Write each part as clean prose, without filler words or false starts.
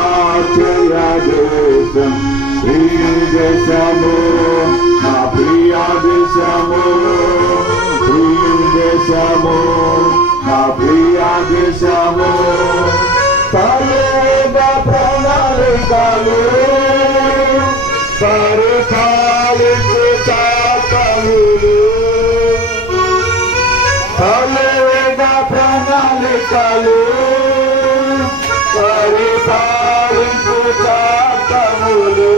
ఆశ్చర్య దేశం ప్రియ దేశము నా ప్రియ దేశము ప్రియ దేశము నా ప్రియ దేశము తలేద ప్రణాళికలు పరిపాలించు చాకములు తలేద ప్రణాళికలు పరిపాలించు చాకములు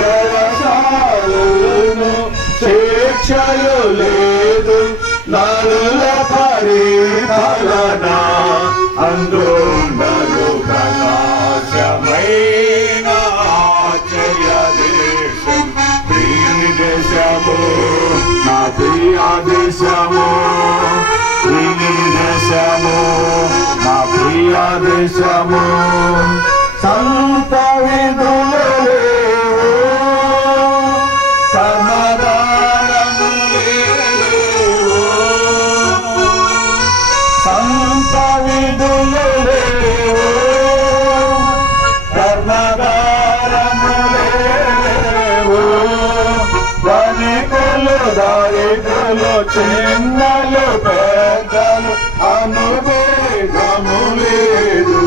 వ్యవసాయులను శిక్షలు లేదు నరుల పరిపాలన అందుండలు ప్రకాశమైన ఆశ్చర్య దేశం ప్రియ దేశము నా ప్రియ దేశము ప్రియ దేశము నా ప్రియ దేశము సంత విధులు లేవు సమాధానము లేవు సంత విధులు లేవు ధర్మదారము లేవు ధనికులు దరిద్రులు చిన్నలు పెద్దలు అనుభేదము లేదు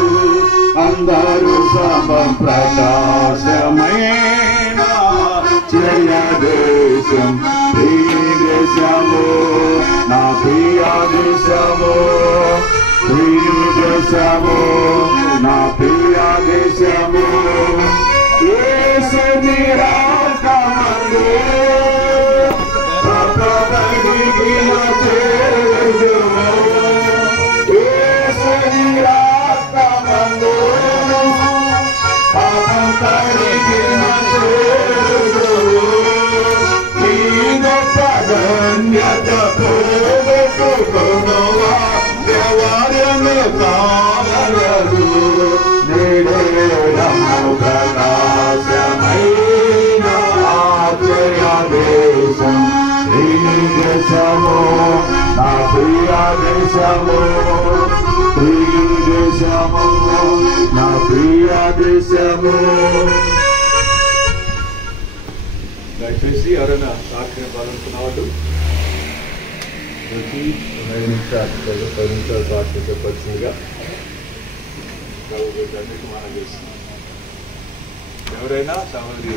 అందరూ సమం ప్రకాశమైన జయ దేశం ప్రియ దేశము నా ప్రియ దేశము ప్రియ దేశము నా ప్రియ దేశము యేసు నిరాకమందు పాపబడిన చేయుము యేసు నిరాకమందు పాపం కడిగిన చేయుము నీ గొప్ప ధన్యత పోగొట్టుకొనువా వ్యవహారము కావలదు నిరేరము ప్రకాశమైన ఆశ్చర్య దేశం ప్రియ దేశము నా ప్రియ దేశము ప్రియ దేశము నా ప్రియ దేశము. దయచేసి ఎవరైనా సాక్షిని పాల్గొన్న వాళ్ళు వచ్చి 5 నిమిషాలు సాక్షి చెప్పాల్సిందిగా అన్నిటి మనం చేస్తున్నాం. ఎవరైనా సహోదరి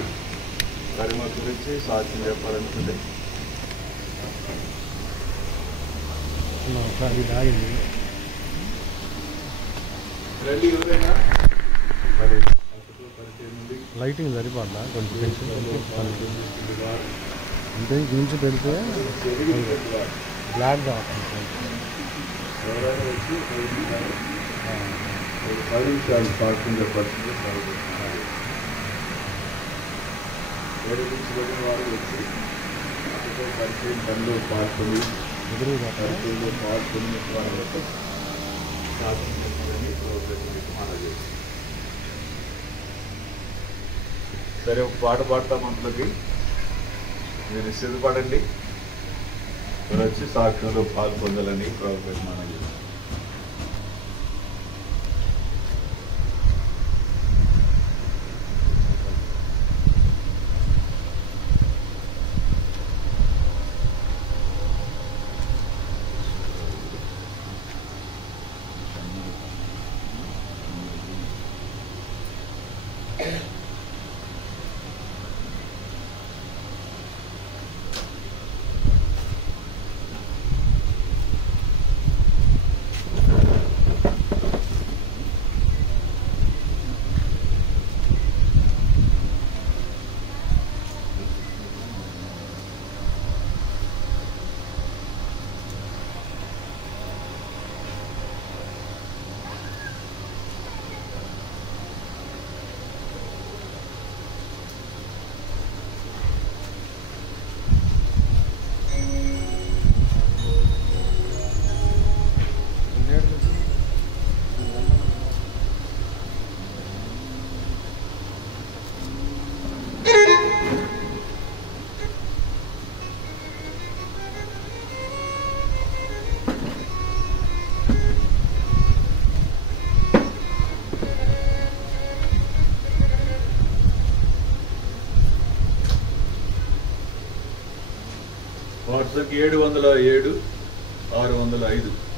కరిమ గురించి సాక్ష్యం చెప్పాలనుకుంటే రండి. ఎవరైనా మరి లైటింగ్ సరిపడా కొంచెం టెన్షన్ అంటే నుంచి పెడితే బ్లాక్గా ఎవరైనా వచ్చి 10 నిమిషాలు సాక్ష్యం చెప్పాల్సింది. వేరే నుంచి వెళ్ళిన వారు వచ్చి పరిచయం పనులు పాల్గొని పరిచయంలో పాల్గొని వారు సాక్ష్యం చెప్పాలని మనం చేస్తాం. సరే, ఒక పాట పాడతాం. అందులోకి మీరు సిద్ధపడండి. మీరు వచ్చి సాక్ష్యంలో పాల్పొందాలని ప్రభుత్వం మనం చేస్తాం. జతకి 707 605.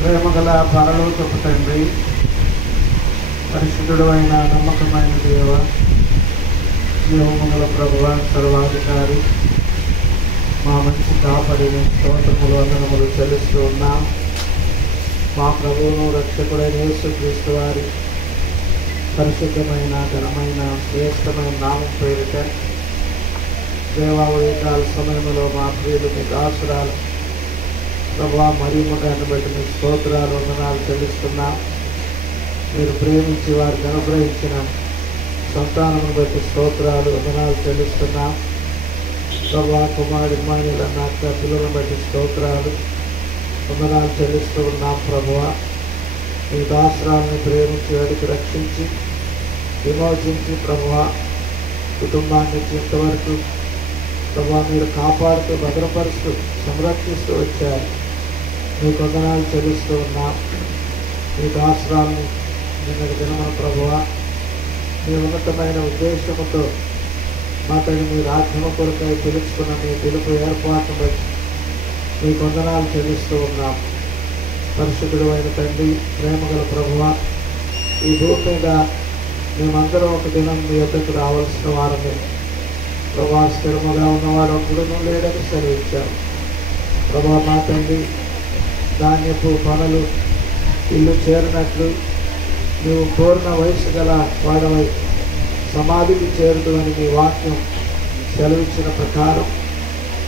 ప్రేమగల పరలోకపు తండ్రి, పరిశుద్ధుడు అయిన నమ్మకమైన దేవ, జీవముగల ప్రభువ, సర్వాధికారి, మా మంచి కాపడిన స్తోత్రములు వందనములు చెల్లిస్తూ ఉన్నాం. మా ప్రభువును రక్షకుడైన యేసుక్రీస్తు వారి పరిశుద్ధమైన ఘనమైన శ్రేష్టమైన నామం పేరిట దేవా ఉదయకాల సమయంలో మా ప్రియులు మీకు ఆసురాలు ప్రభా మరియు గారిని బట్టి మీకు స్తోత్రాలు వందనాలు చెల్లిస్తున్నాం. మీరు ప్రేమించి వారికి అనుగ్రహించిన సంతానమును బట్టి స్తోత్రాలు వందనాలు చెల్లిస్తున్నాం. ప్రభా కుమారుడు ఇమ్మానుయేల్ అన్న అక్క పిల్లలను బట్టి స్తోత్రాలు వందనాలు చెల్లిస్తూ ఉన్నాం. ప్రభువా మీ దాసరాలను ప్రేమించి వారికి రక్షించి విమోచించి ప్రభువా కుటుంబాన్ని ఇంతవరకు ప్రభా మీరు కాపాడుతూ భద్రపరుస్తూ సంరక్షిస్తూ వచ్చారు. మీకు వందనాలు చెల్లిస్తూ ఉన్నాం. మీ దాసరాలను నిన్నటి దినమున ప్రభువా మీ ఉన్నతమైన ఉద్దేశముతో మాతని మీ రాజ్యమ కొరకై పిలుచుకున్న మీ పిలుపు ఏర్పాటును బట్టి మీకు వందనాలు చెల్లిస్తూ ఉన్నాం. పరిశుద్ధుడు అయిన తండ్రి, ప్రేమగల ప్రభువా, ఈ భూమి మీద మేమందరం ఒక దినం మీ యొద్దకు రావాల్సిన వారమే. ప్రభా స్థిరముగా ఉన్నవాడు ఒక్కడునూ లేడని సెలవిచ్చాం. ప్రభా మా తండ్రి, ధాన్యపు పనులు ఇల్లు చేరినట్లు నీవు పూర్ణ వయసు గల వాడవై సమాధికి చేరుదు అని మీ వాక్యం సెలవిచ్చిన ప్రకారం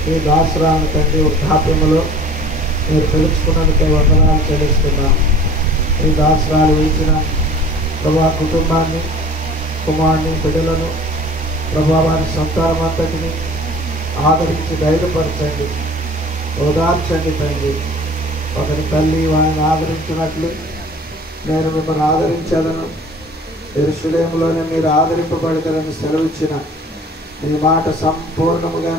మీ దాసరాలను తండ్రి వృద్ధాప్యములో మీరు పిలుచుకున్నందుకే వందనాలు చెల్లిస్తున్నాం. మీ దాసరాలు ఇచ్చిన ప్రభా కుటుంబాన్ని, కుమారుని, బిడ్డలను ప్రభావాన్ని సంతానం అంతటిని ఆదరించి ధైర్యపరచండి, ఓదార్చండి తండ్రి. ఒకరి తల్లి వారిని ఆదరించినట్లు నేను మిమ్మల్ని ఆదరించదను, యెరూషలేములోనే మీరు ఆదరింపబడతారని సెలవిచ్చిన మీ మాట సంపూర్ణముగా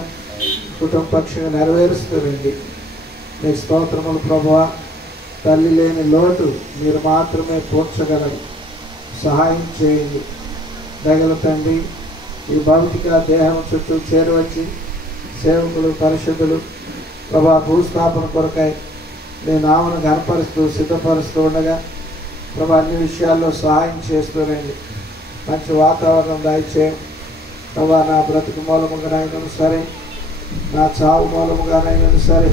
కుటుంబ పక్షంగా నెరవేరుస్తుంది. మీ స్తోత్రములు ప్రభువా. తల్లి లేని లోటు మీరు మాత్రమే పూడ్చగలరు. సహాయం చేయండి దగల తండ్రి. ఈ భౌతిక దేహం చుట్టూ చేరవచ్చి సేవకులు, పరిశుద్ధులు ప్రభా భూస్థాపన కొరకై మీ నామను ఘనపరుస్తూ సిద్ధపరుస్తూ ఉండగా ప్రభా అన్ని విషయాల్లో సహాయం చేస్తూనండి. మంచి వాతావరణం దయచేయం ప్రభా. నా బ్రతుకు మూలముగానైనా సరే, నా చావు మూలముగానైనా సరే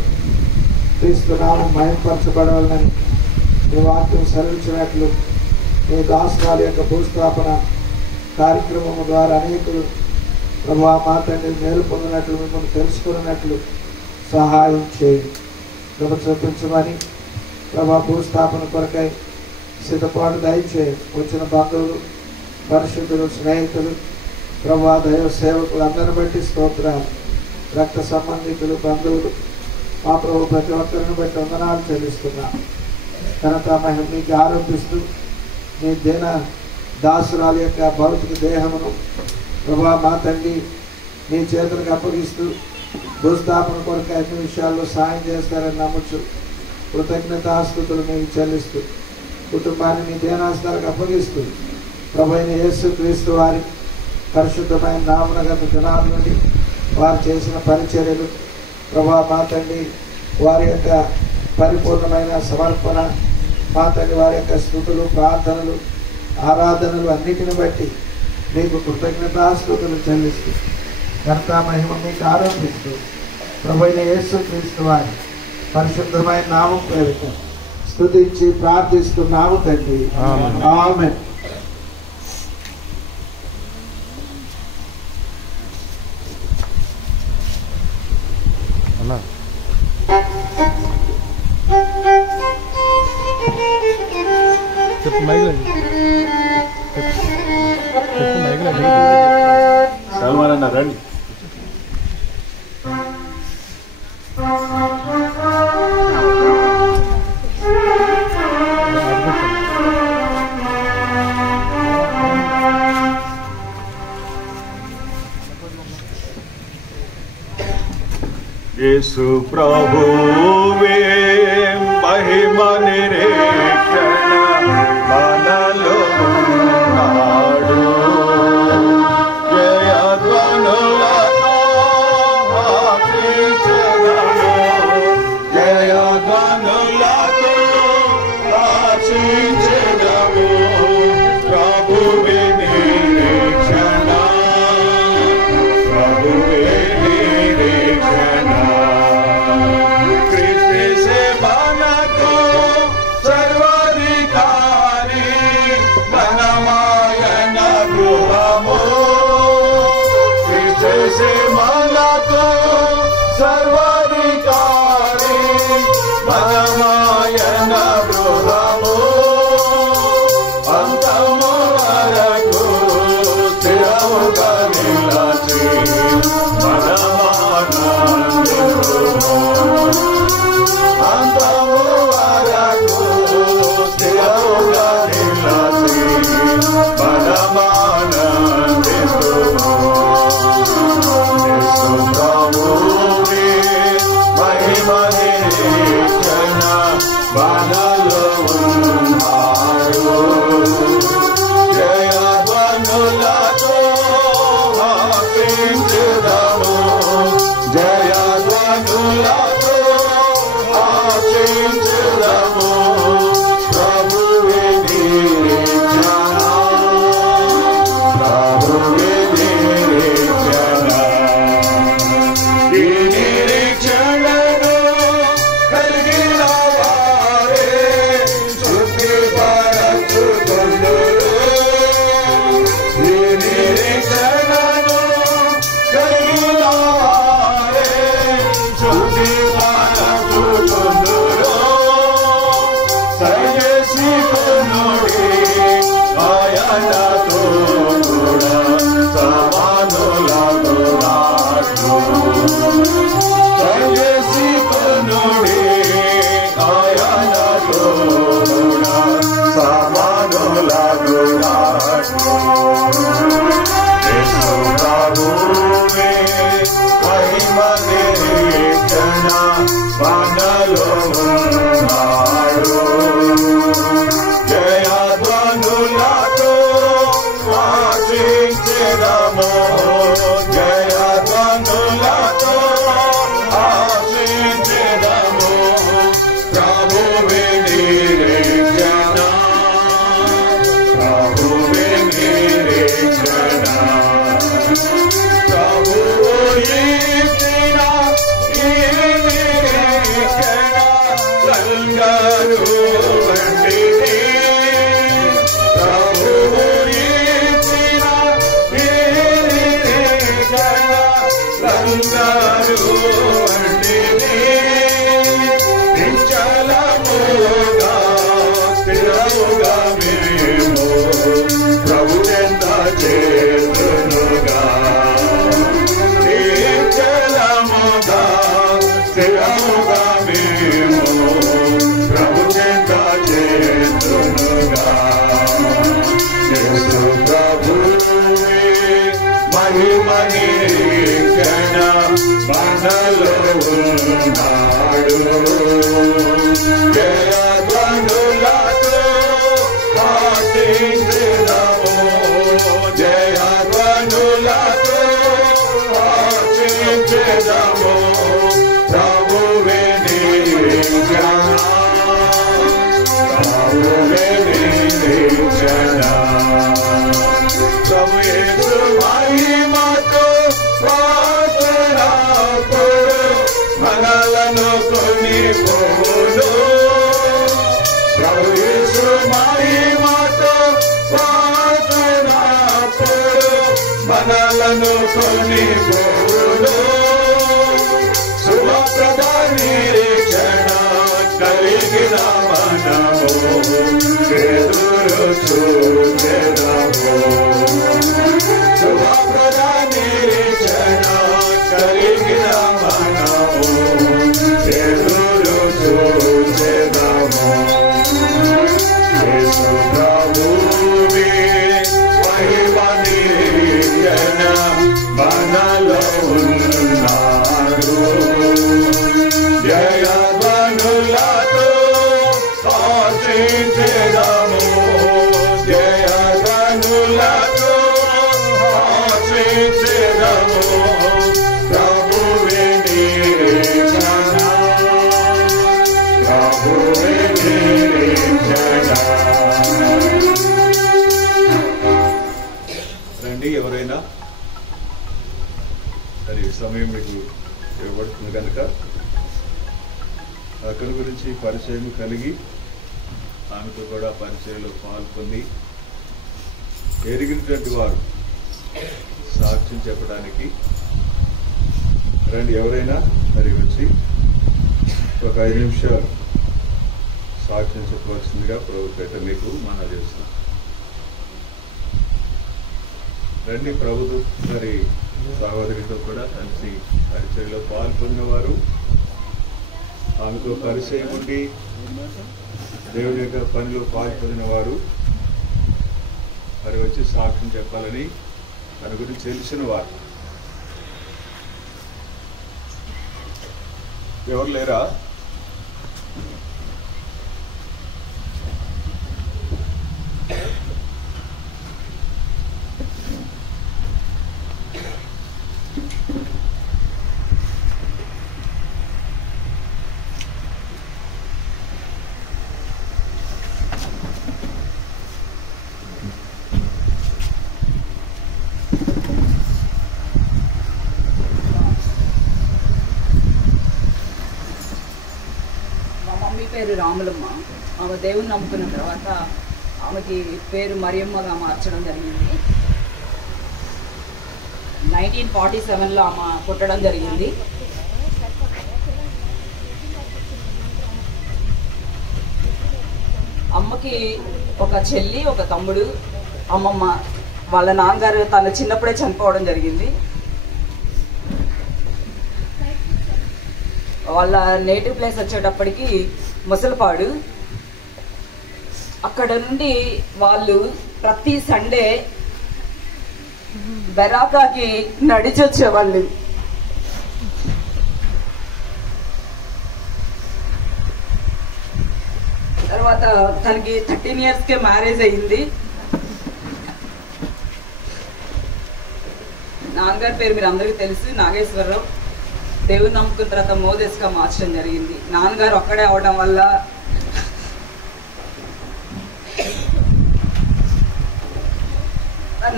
క్రీస్తు నామం మహిమపరచబడాలని మీ వాక్యం సెలవించినట్లు మీ దాసరాల యొక్క భూస్థాపన కార్యక్రమం ద్వారా అనేకులు ప్రభా మా తండ్రి మేలు పొందినట్లు, మిమ్మల్ని తెలుసుకున్నట్లు సహాయం చేయండి. కృప చూపించమని ప్రభా భూస్థాపన కొరకై సిద్ధపాటు దయచేయండి. వచ్చిన బంధువులు, పరిశుద్ధులు, స్నేహితులు ప్రభా దైవ సేవకులు అందరిని బట్టి స్తోత్రాలు. రక్త సంబంధికులు, బంధువులు మా ప్రభు ప్రతి ఒక్కరిని బట్టి వందనాలు చెల్లిస్తున్నాం. ఘనత మహిమ మీకు ఆరోపిస్తూ మీ దీన దాసురాల యొక్క భౌతిక దేహమును ప్రభా మా తండ్రి మీ చేతులకు అప్పగిస్తూ భూస్థాపన కొరకు అన్ని విషయాల్లో సాయం చేస్తారని నమ్మచ్చు. కృతజ్ఞతాస్తుతులు మీకు చెల్లిస్తూ కుటుంబాన్ని మీ దేనాస్తాలకు అప్పగిస్తూ ప్రభు అయిన యేసు క్రీస్తు వారి పరిశుద్ధమైన నామన గత దినాల నుండి వారు చేసిన పరిచర్యలు ప్రభా మా తండ్రి వారి యొక్క పరిపూర్ణమైన సమర్పణ మా తండ్రి వారి యొక్క స్తుతులు, ప్రార్థనలు, ఆరాధనలు అన్నిటిని బట్టి మీకు కృతజ్ఞతాస్తుతులు చెల్లిస్తూ ఘనత మహిమ మీకు ఆరోపిస్తూ ప్రభు అయిన యేసు క్రీస్తు వారి పరిశుద్ధమైన నామం పేరిట స్తుతించి ప్రార్థిస్తున్నాము తండ్రి. ఆమేన్. అన్నా చెప్పు మైగ్లో చెప్పు మైగ్లో సల్మాన్ అన్న రండి. యేసు ప్రభువే మహిమ నిరీక్షణ మనలో ఉన్నాడు. జయధ్వనులతో ఆశించెదము, జయధ్వనులతో ఆశించెదము. ప్రభువే నిరీక్షణ, ప్రభువే నిరీక్షణ. క్రీస్తు సేవనకు సర్వ రండి ఎవరైనా మరి సమయం మీకు ఇవ్వబడుతుంది కనుక అక్కడి గురించి పరిచయం కలిగి ఆమెతో కూడా పరిచయంలో పాల్గొని ఎరిగినటువంటి వారు సాక్ష్యం చెప్పడానికి రండి ఎవరైనా మరి వచ్చి ఒక 5 నిమిషాలు సాక్ష్యం చెప్పవలసిందిగా ప్రభు పేట మీకు మనవి చేస్తున్నాం. రండి. ప్రభుత్వం మరి సహోదరితో కూడా కలిసి పరిచయంలో పాల్పొందినవారు, ఆమెతో పరిచయం ఉండి దేవుని యొక్క పనిలో పాల్పొందిన వారు మరి వచ్చి సాక్ష్యం చెప్పాలని తన గురించి తెలిసిన వారు ఎవరు లేరా? పేరు రాములమ్మ. ఆమె దేవుని నమ్ముకున్న తర్వాత ఆమెకి పేరు మరియమ్మగా మార్చడం జరిగింది. 1947లో ఆమె పుట్టడం జరిగింది. అమ్మకి ఒక చెల్లి, ఒక తమ్ముడు. అమ్మమ్మ వాళ్ళ నాన్నగారు తన చిన్నప్పుడే చనిపోవడం జరిగింది. వాళ్ళ నేటివ్ ప్లేస్ వచ్చేటప్పటికి ముసలపాడు. అక్కడ నుండి వాళ్ళు ప్రతి సండే బెరాకాకి నడిచి వచ్చేవాళ్ళు. తర్వాత తనకి 13 yearsకే మ్యారేజ్ అయింది. నాన్నగారి పేరు మీరు అందరికీ తెలుసు, నాగేశ్వరరావు. దేవుని నమ్ముకున్న తర్వాత మోదేస్గా మార్చడం జరిగింది. నాన్నగారు ఒక్కడే అవడం వల్ల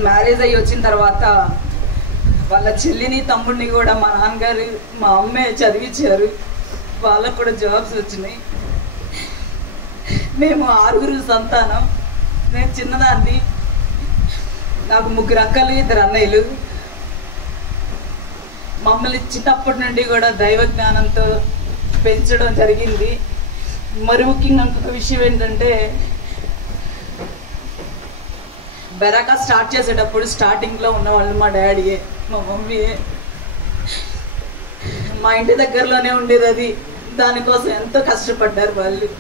మ్యారేజ్ అయ్యి వచ్చిన తర్వాత వాళ్ళ చెల్లిని తమ్ముడిని కూడా మా నాన్నగారు మా అమ్మే చదివించారు. వాళ్ళకు కూడా జాబ్స్ వచ్చినాయి. మేము 6 సంతానం. నేను చిన్నదాన్ని. నాకు 3 అక్కలు, 2 అన్నయ్యలు. మమ్మల్ని చిన్నప్పటి నుండి కూడా దైవ జ్ఞానంతో పెంచడం జరిగింది. మరి ముఖ్యంగా ఇంకొక విషయం ఏంటంటే, బెరాకా స్టార్ట్ చేసేటప్పుడు స్టార్టింగ్లో ఉన్నవాళ్ళు మా డాడీయే, మా మమ్మీయే. మా ఇంటి దగ్గరలోనే ఉండేది అది. దానికోసం ఎంతో కష్టపడ్డారు వాళ్ళు.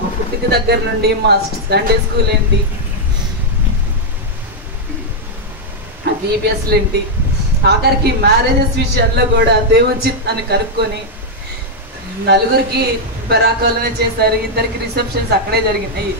మా పుట్టిక దగ్గర నుండి మా సండే స్కూల్ ఏంటి, జీపీఎస్లు ఏంటి, ఆఖరికి మ్యారేజెస్ విషయాల్లో కూడా దేవుని చిత్తాన్ని కనుక్కొని 4 బెరాకాలోనే చేశారు. 2 రిసెప్షన్స్ అక్కడే జరిగినాయి.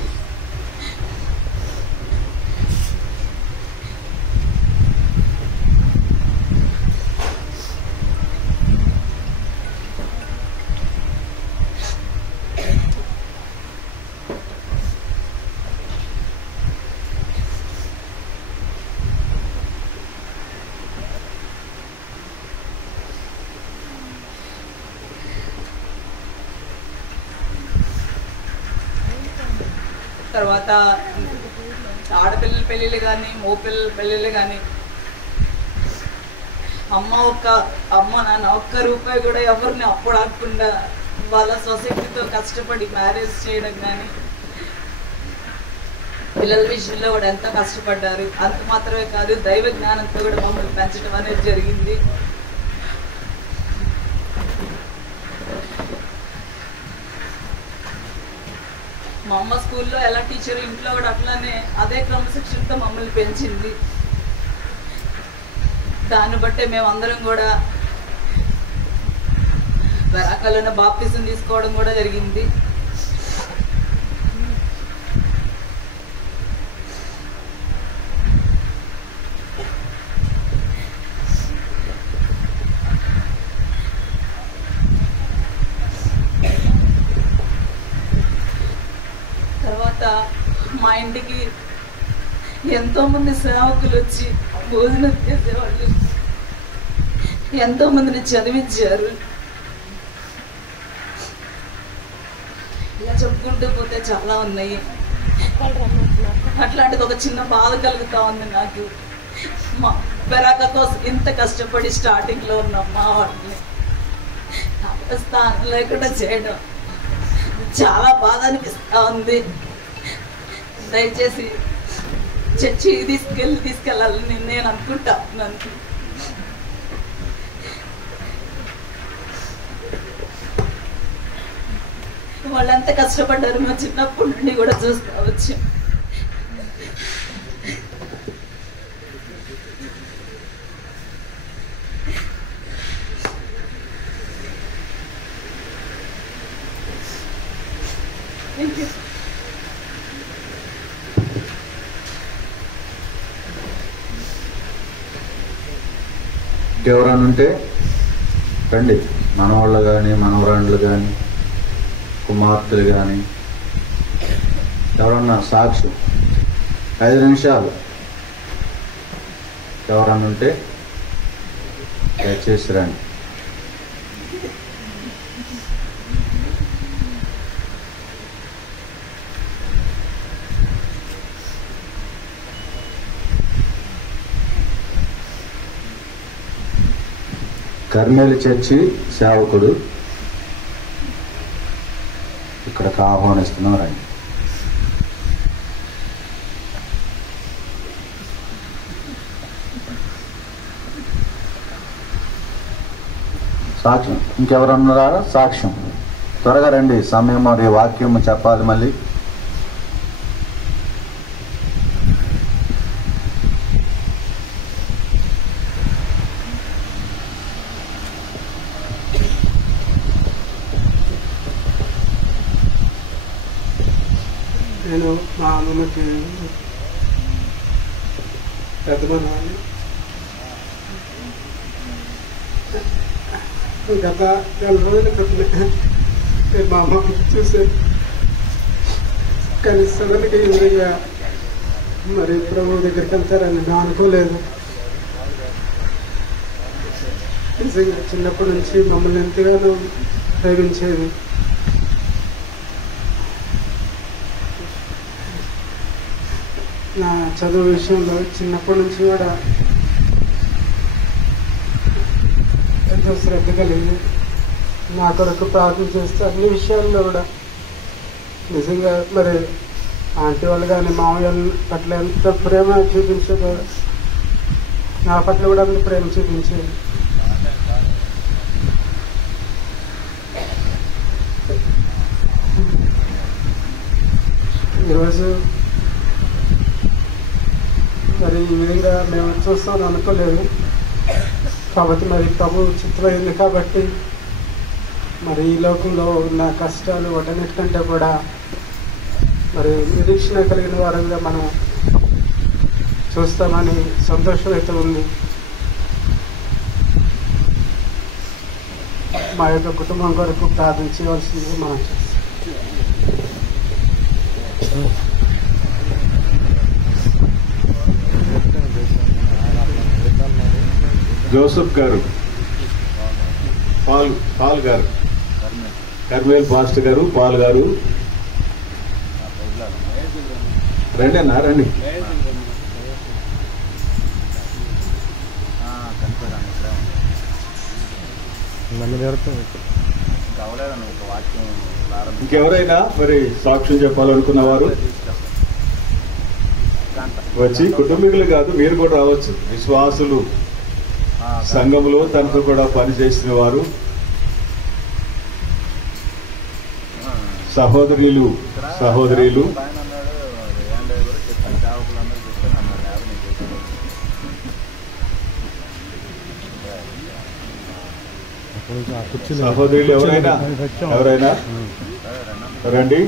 తర్వాత ఆడపిల్లల పెళ్ళిళ్ళు కానీ, మగపిల్లల పెళ్ళిళ్ళు కానీ అమ్మ నాన్న 1 రూపాయి కూడా ఎవరిని అప్పుడు ఆడకుండా వాళ్ళ సొసైటీతో కష్టపడి మ్యారేజ్ చేయడం కానీ, పిల్లల విషయంలో కూడా ఎంత కష్టపడ్డారు. అంత మాత్రమే కాదు, దైవ జ్ఞానంతో కూడా మమ్మల్ని పెంచడం అనేది జరిగింది. మా అమ్మ స్కూల్లో ఎలా టీచర్, ఇంట్లో కూడా అట్లానే అదే క్రమశిక్షణతో మమ్మల్ని పెంచింది. దాన్ని బట్టే మేమందరం కూడా బెరాకాలోనే బాప్తిజం తీసుకోవడం కూడా జరిగింది. తర్వాత మా ఇంటికి ఎంతోమంది సేవకులు వచ్చి భోజనం చేసేవాళ్ళు, ఎంతోమందిని చదివించారు. ఇలా చెప్పుకుంటూ పోతే చాలా ఉన్నాయి. అట్లాంటిది ఒక చిన్న బాధ కలుగుతా ఉంది నాకు. మా బెరాకా కోసం ఇంత కష్టపడి స్టార్టింగ్లో ఉన్న మా వాటిని స్థానం లేకుండా చేయడం చాలా బాధ అనిపిస్తూ ఉంది. దయచేసి చర్చికి తీసుకెళ్ళాలని నేను అనుకుంటా. నన్ను వాళ్ళంతా కష్టపడ్డారు, మా చిన్నప్పటి నుండి కూడా చూస్తా వచ్చి. ఎవరైనా ఉంటే రండి, మనవాళ్ళు కానీ మనవరాండ్లు కానీ కుమార్తెలు కానీ ఎవరన్నా సాక్షి 5 నిమిషాలు ఎవరన్నా ఉంటే దయచేసి రండి. కర్మేలు చర్చి సేవకుడు ఇక్కడికి ఆహ్వానిస్తున్నాం, రండి. సాక్ష్యం ఇంకెవరన్నారా? సాక్ష్యం త్వరగా రండి, సమయం మరి వాక్యం చెప్పాలి. మళ్ళీ నేను మా అమ్మమ్మకి పెద్దమన్నాను. గత 4 రోజుల క్రితమే నేను మా అమ్మకి చూసాను. కానీ సడన్గా ఈ విధంగా మరి ప్రభు దగ్గరికి వెళ్తారని నేను అనుకోలేదు. నిజంగా చిన్నప్పటి నుంచి మమ్మల్ని ఎంతగానో ప్రేమించేది. నా చదువు విషయంలో చిన్నప్పటి నుంచి కూడా ఎంతో శ్రద్ధ కలిగి నా కొరకు ప్రార్థన చేస్తే అన్ని విషయాల్లో కూడా నిజంగా మరి ఆంటీ వాళ్ళు కానీ మామయ్య పట్ల ఎంత ప్రేమ చూపించేదో నా పట్ల కూడా అంత ప్రేమ చూపించేది. ఈరోజు మరి ఈ విధంగా మేము చూస్తామని అనుకోలేదు. కాబట్టి మరి ప్రభు చిత్రమైంది కాబట్టి మరి ఈ లోకంలో ఉన్న కష్టాలు వాటన్నిటికంటే కూడా మరి నిరీక్షణ కలిగిన వారంగా మనం చూస్తామని సంతోషం అయితే ఉంది. మా యొక్క కుటుంబం కొరకు ప్రార్థన చేయవలసింది మనం చేస్తాం. జోసఫ్ గారు, పాల్ గారు, కర్మేల్ పాస్టర్ గారు, పాల్ గారు రండి అన్న, రండి. ఇంకెవరైనా మరి సాక్ష్యం చెప్పాలనుకున్న వారు వచ్చి, కుటుంబీకులు కాదు మీరు కూడా రావచ్చు, విశ్వాసులు సంఘంలో తనతో కూడా పనిచేసిన వారు, సహోదరులు సహోదరులు ఎవరైనా రండి.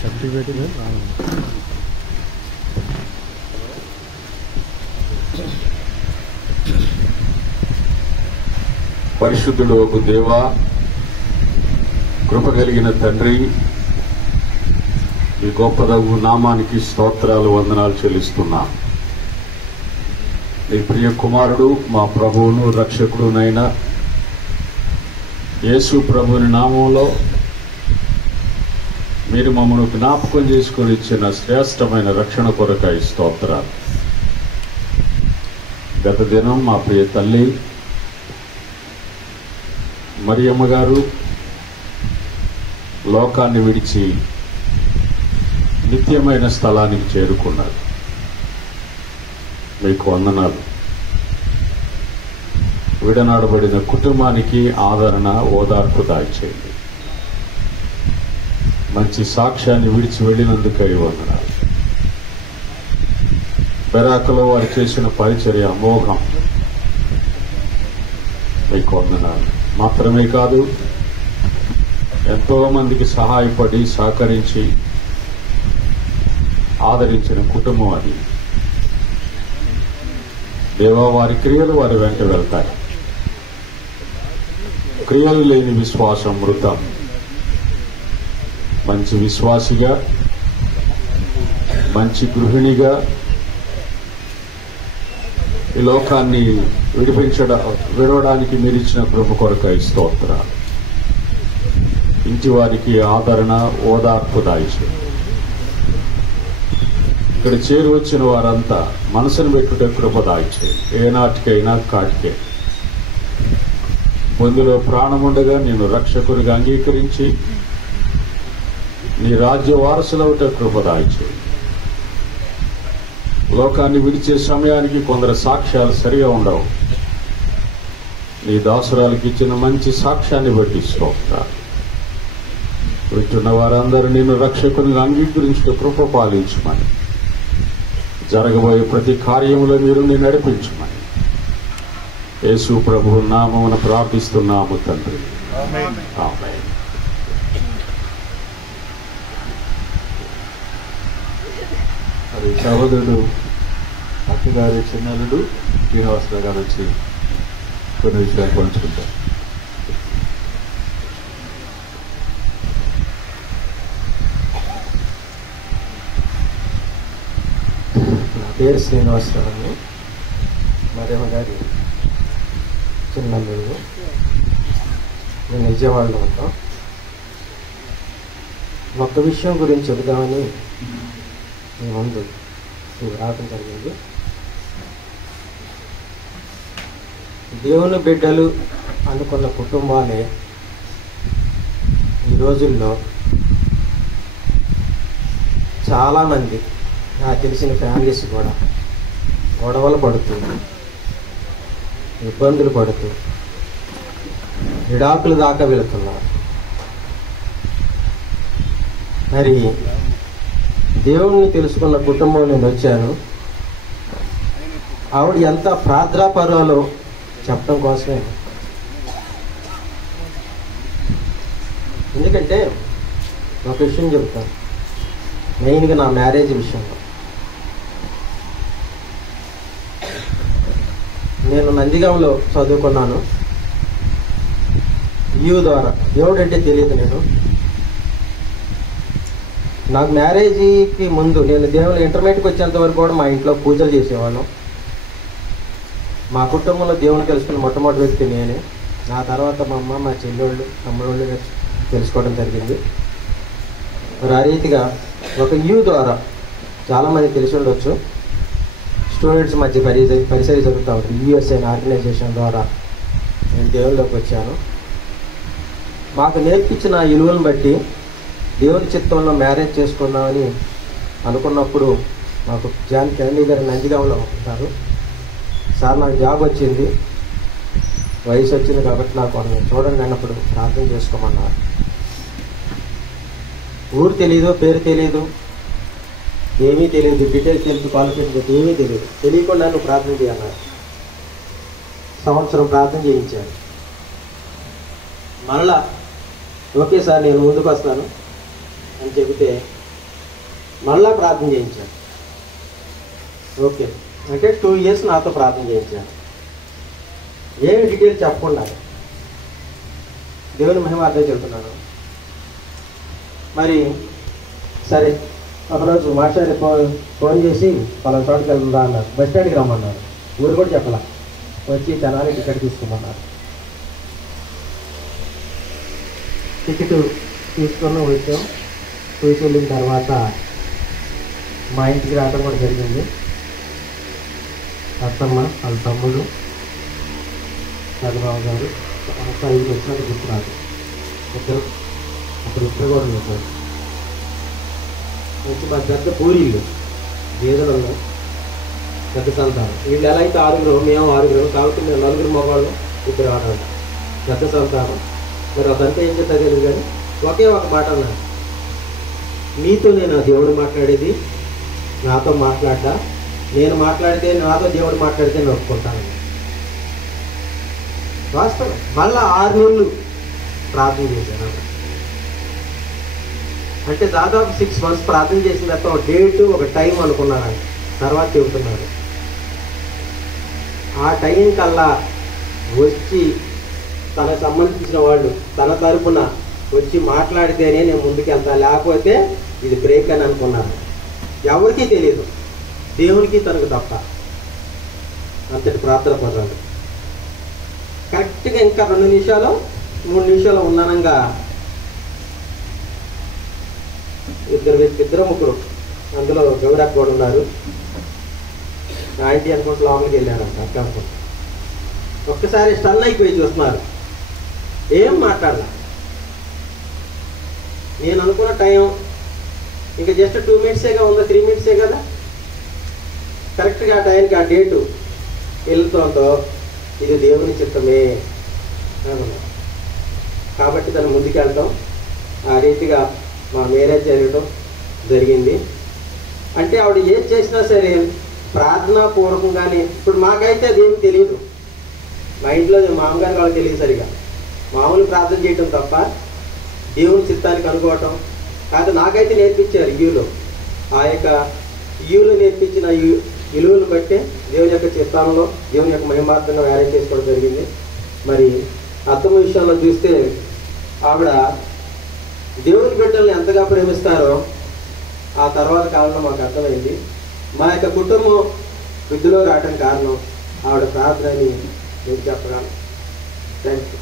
సబ్జెక్ట్ పెట్టింది పరిశుద్ధుడు ఒక దేవా, కృప కలిగిన తండ్రి, ఈ గొప్పదగు నామానికి స్తోత్రాలు, వందనాలు చెల్లిస్తున్నా. ఈ ప్రియ కుమారుడు మా ప్రభువును రక్షకుడునైనా యేసు ప్రభుని నామంలో మీరు మమ్మల్ని జ్ఞాపకం చేసుకొని ఇచ్చిన శ్రేష్టమైన రక్షణ కొరకై స్తోత్రాలు. గత దినం మా ప్రియ తల్లి మరియమ్మ గారు లోకాన్ని విడిచి నిత్యమైన స్థలానికి చేరుకున్నారు. మీకు వందనాలు. విడనాడబడిన కుటుంబానికి ఆదరణ, ఓదార్పు దాయిచేయండి. మంచి సాక్ష్యాన్ని విడిచి వెళ్ళినందుకై వందనాలు. బెరాకలో వారు చేసిన పరిచర్య అమోఘం. మీకు వందనాలు. మాత్రమే కాదు, ఎంతో మందికి సహాయపడి సహకరించి ఆదరించిన కుటుంబం అది. దేవా, వారి క్రియలు వారి వెంట వెళ్తాయి. క్రియలు లేని విశ్వాసం మృతం. మంచి విశ్వాసిగా, మంచి గృహిణిగా ఈ లోకాన్ని విడవడానికి మీరిచ్చిన కృప కొరకై స్తోత్రాలు. ఇంటి వారికి ఆదరణ, ఓదార్పు దాయిచేయండి. ఇక్కడ చేరి వచ్చిన వారంతా మనసును పెట్టుటే కృప దాయిచేయండి. ఏనాటికైనా కాటికే పొందులో ప్రాణముండగా నేను రక్షకుడిగా అంగీకరించి నీ రాజ్య వారసులవుట కృప దాయిచేయండి. లోకాన్ని విడిచే సమయానికి కొందరు సాక్ష్యాలు సరిగా ఉండవు. నీ దాసురాలకి ఇచ్చిన మంచి సాక్ష్యాన్ని బట్టి స్తోత్రాలు. వింటున్న వారందరూ నిన్ను రక్షకునిగా అంగీకరించుకు కృప పాలించమని, జరగబోయే ప్రతి కార్యములో మీరు నేను నడిపించమని యేసు ప్రభువు నామమున ప్రార్థిస్తున్నాము తండ్రి. ఆమేన్. మరి సహోదరుడు అక్కగారి చిన్నలుడు శ్రీనివాసరావు గారు వచ్చి కొన్ని విషయాలు పంచుకుంటారు. నా పేరు శ్రీనివాసరావు. మరియమ్మ గారి చిన్నల్లుడు. నేను విజయవాడలో ఉంటాం. ఒక విషయం గురించి చెబుదామని మీ ముందు రావడం జరిగింది. దేవుని బిడ్డలు అనుకున్న కుటుంబాలే ఈ రోజుల్లో చాలామంది, నాకు తెలిసిన ఫ్యామిలీస్ కూడా గొడవలు పడుతూ, ఇబ్బందులు పడుతూ, విడాకులు దాకా వెళుతున్నారు. మరి దేవుణ్ణి తెలుసుకున్న కుటుంబం నేను వచ్చాను. ఆవిడ ఎంత ప్రార్థనాపరులో చెప్పడం కోసమే. ఎందుకంటే ఒక విషయం చెప్తాను, మెయిన్గా నా మ్యారేజ్ విషయంలో. నేను నందిగాంలో చదువుకున్నాను. ద్వారా దేవుడంటే తెలియదు. నాకు మ్యారేజీకి ముందు నేను దేవుని ఇంటర్మీడియట్కి వచ్చేంత వరకు కూడా మా ఇంట్లో పూజలు చేసేవాళ్ళం. మా కుటుంబంలో దేవుని తెలుసుకున్న మొట్టమొదటి వ్యక్తి నేనే. నా తర్వాత మా అమ్మ, మా చెల్లెళ్ళు, తమ్ముళ్ళు తెలుసుకోవడం జరిగింది. మరి ఆ రీతిగా ఒక ద్వారా చాలామంది తెలిసి ఉండొచ్చు, స్టూడెంట్స్ మధ్య పరిచయం జరుగుతూ ఉంటుంది. యుఎస్ఐ ఆర్గనైజేషన్ ద్వారా నేను దేవుళ్ళలోకి వచ్చాను. మాకు నేర్పించిన విలువలను బట్టి దేవుని చిత్తంలో మ్యారేజ్ చేసుకుందామని అనుకున్నప్పుడు మాకు జాన్ కెనడీ గారు నందిగాంలో ఉంటారు. సార్, నాకు జాబ్ వచ్చింది, వయసు వచ్చింది కాబట్టి నాకు చూడండి అన్నప్పుడు ప్రార్థన చేసుకోమన్నారు. ఊరు తెలీదు, పేరు తెలీదు, ఏమీ తెలియదు, డీటెయిల్స్ తెలుసు, క్వాలిఫికేషన్ ఏమీ తెలియదు. తెలియకుండా నువ్వు ప్రార్థన చేయన్నారు. సంవత్సరం ప్రార్థన చేయించాను. మరలా ఓకే సార్ నేను ముందుకు వస్తాను అని చెబితే మళ్ళా ప్రార్థన చేయించాను. ఓకే అంటే 2 years నాతో ప్రార్థన చేయించాను. ఏమి డీటెయిల్ చెప్పకుండా దేవుని మహిమార్థం చెబుతున్నాను. మరి సరే ఒకరోజు మాస్టర్ ఫోన్ చేసి పలానా చోటుకి వెళ్తుందా అన్నారు. బస్ స్టాండ్కి రమ్మన్నారు. ఊరు కూడా చెప్పలా. వచ్చి తెనాలి టికెట్ తీసుకోమన్నారు. టికెట్ తీసుకొని వచ్చాం. చూసి వెళ్ళిన తర్వాత మా ఇంటికి రావడం కూడా జరిగింది. అత్తమ్మ వాళ్ళ తమ్ముడు చంద్రబాబు గారు 5 వచ్చినట్టు గుర్తున్నారు. ఇద్దరు కూడా ఉంటారు. వచ్చి మా పెద్ద పూరీళ్ళు గేదెలు ఉన్నాయి. పెద్ద సంతానం. వీళ్ళు ఎలా అయితే 6 మేము 6 కాబట్టి మేము 4 మగవాళ్ళు 2 ఆడవాళ్ళు. పెద్ద సంతానం. మరి అదంతా ఏం చెప్తా తెలియదు కానీ ఒకే ఒక మాట అన్నాను, మీతో నేను దేవుడు మాట్లాడేది, నాతో మాట్లాడ్డా, నేను మాట్లాడితే నాతో దేవుడు మాట్లాడితే నేను ఒప్పుకుంటాను. వాస్తవం. మళ్ళా 6 నెలలు ప్రార్థన చేశాను. అంటే దాదాపు 6 months ప్రార్థన చేసిన తర్వాత ఒక డేటు ఒక టైం అనుకున్నాను. తర్వాత చెబుతున్నాను ఆ టైం కల్లా వచ్చి తనకు సంబంధించిన వాళ్ళు తన తరపున వచ్చి మాట్లాడితేనే నేను ముందుకు వెళ్తా, లేకపోతే ఇది బ్రేక్ అని అనుకున్నాను. ఎవరికీ తెలియదు, దేవునికి తనకు తప్ప. అంతటి ప్రార్థన పదాలు. కరెక్ట్గా ఇంకా 2 నిమిషాలు 3 నిమిషాలు ఉన్నానంగా ఇద్దరు ముగ్గురు, అందులో గౌరక్ కూడా ఉన్నారు. ఆంటీ అనుకుంటే లోపలికి వెళ్ళారంట. అక్క అనుకుంటా ఒక్కసారి స్టన్ అయిపోయి చూస్తున్నారు. ఏం మాట్లాడాల. నేను అనుకున్న టైం ఇంకా జస్ట్ 2 minutesగా ఉందా, 3 minutesే కదా. కరెక్ట్గా ఆ టైంకి ఆ డేటు వెళ్తుందో ఇది దేవుని చిత్తమే అనుకున్నాను. కాబట్టి తను ముందుకెళ్తాం. ఆ రీతిగా మా మ్యారేజ్ జరగడం జరిగింది. అంటే ఆవిడ ఏం చేసినా సరే ప్రార్థనా పూర్వకంగానే. ఇప్పుడు మాకైతే అదేమి తెలియదు. మా ఇంట్లో మామగారు వాళ్ళకి తెలియదు సరిగా. మామూలు ప్రార్థన చేయటం తప్ప దేవుని చిత్తానికి అనుకోవటం కాదు. నాకైతే నేర్పించారు ఈవులో. ఆ యొక్క ఈవులు నేర్పించిన విలువలు బట్టే దేవుని యొక్క చిత్తంలో దేవుని యొక్క మహిమార్థంగా మ్యారేజ్ చేసుకోవడం జరిగింది. మరి అత్తమ్మ విషయంలో చూస్తే ఆవిడ దేవుని బిడ్డల్ని ఎంతగా ప్రేమిస్తారో ఆ తర్వాత కాలంలో మాకు అర్థమైంది. మా యొక్క కుటుంబం వృద్ధిలో రావడం కారణం ఆవిడ ప్రార్థనని నేను చెప్పగలను. Thank you.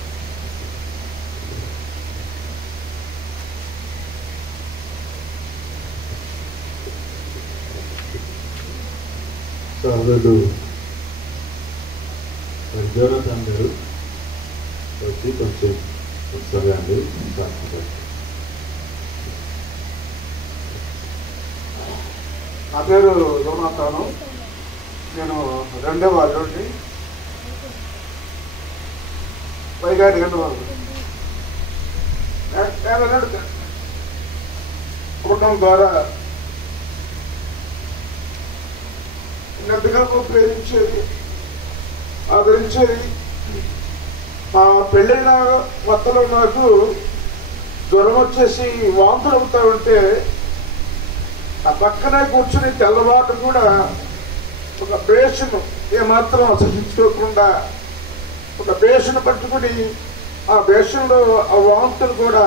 సోదరుడు జోనథన్ గారు వచ్చి కొంచెం ఉత్సవాన్ని సాధించారు. నా పేరు జోనాథాను. నేను 2వ అల్లుడిని. పైగాడి 2వ అల్లుడు. కుటుంబం ద్వారా ఎంతగా ప్రేమించేది, ఆదరించేది. మా పెళ్ళైన కొత్తలో నాకు జ్వరం వచ్చేసి వాంతులు అవుతా ఉంటే ఆ పక్కనే కూర్చుని తెల్లవారు కూడా ఒక బేషను ఏమాత్రం అసహించుకోకుండా ఒక బేషను పట్టుకుని ఆ బేషన్లో ఆ వాంతులు కూడా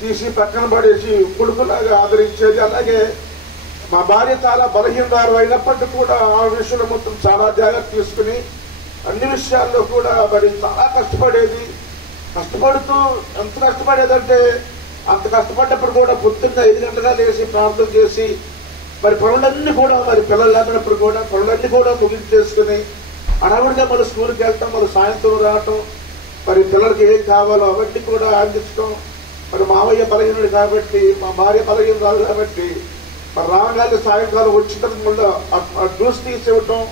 తీసి పక్కన పడేసి కొడుకులాగా ఆదరించేది. అలాగే మా భార్య చాలా బలహీనదారు అయినప్పటికీ కూడా ఆ విషయంలో మొత్తం చాలా జాగ్రత్త తీసుకుని అన్ని విషయాల్లో కూడా మరి చాలా కష్టపడేది. కష్టపడుతూ ఎంత కష్టపడేదంటే అంత కష్టపడ్డప్పుడు కూడా పొద్దున్న 5 గంటలుగా లేచి ప్రార్థన చేసి మరి పనులన్నీ కూడా మరి పిల్లలు లేనప్పుడు కూడా పనులన్నీ కూడా ముగించి చేసుకుని అడవుడిగా మరి స్కూల్కి వెళ్తాం, మరి సాయంత్రం రావటం, మరి పిల్లలకి ఏం కావాలో అవన్నీ కూడా అందించడం. మరి మావయ్య బలహీనుడు కాబట్టి, మా భార్య బలహీనురాలు కాబట్టి మరి రాగానే సాయంకాలం వచ్చిన ముందు జ్యూస్ తీసివ్వటం.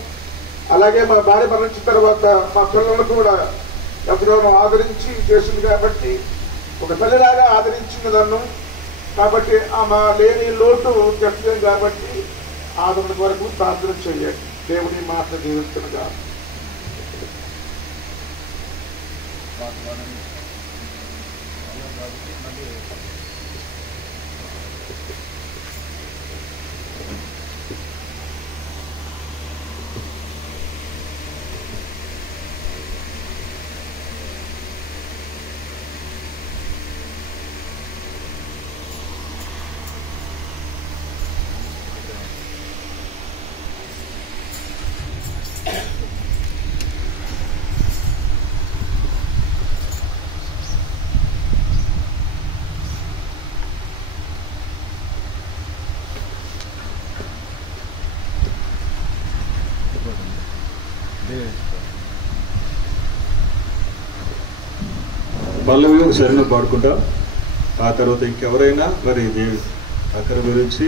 అలాగే మా భార్య మరణించిన తర్వాత మా పిల్లలను కూడా ఎంతగానో ఆదరించి చేసింది కాబట్టి ఒక తల్లిలాగా ఆదరించింది నన్ను. కాబట్టి ఆమె లేని లోటు చెప్పలేం కాబట్టి ఆదరణ వరకు ప్రార్థన చేయండి. దేవుని మాట జీవిస్తుండగా పల్లవి శరణం పాడుకుంటా. ఆ తర్వాత ఇంకెవరైనా మరి అక్కడ గురించి